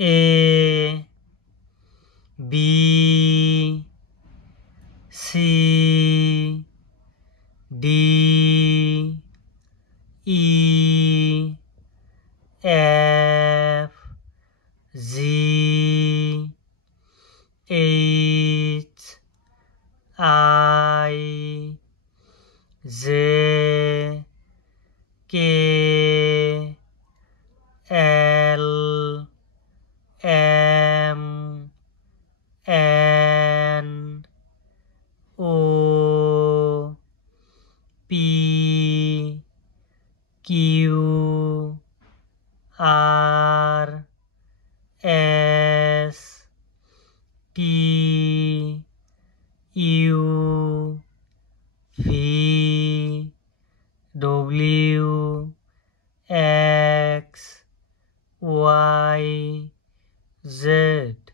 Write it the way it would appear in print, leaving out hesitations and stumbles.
A B C D E F G H I J K L M N O P Q R S T U V W X Y Z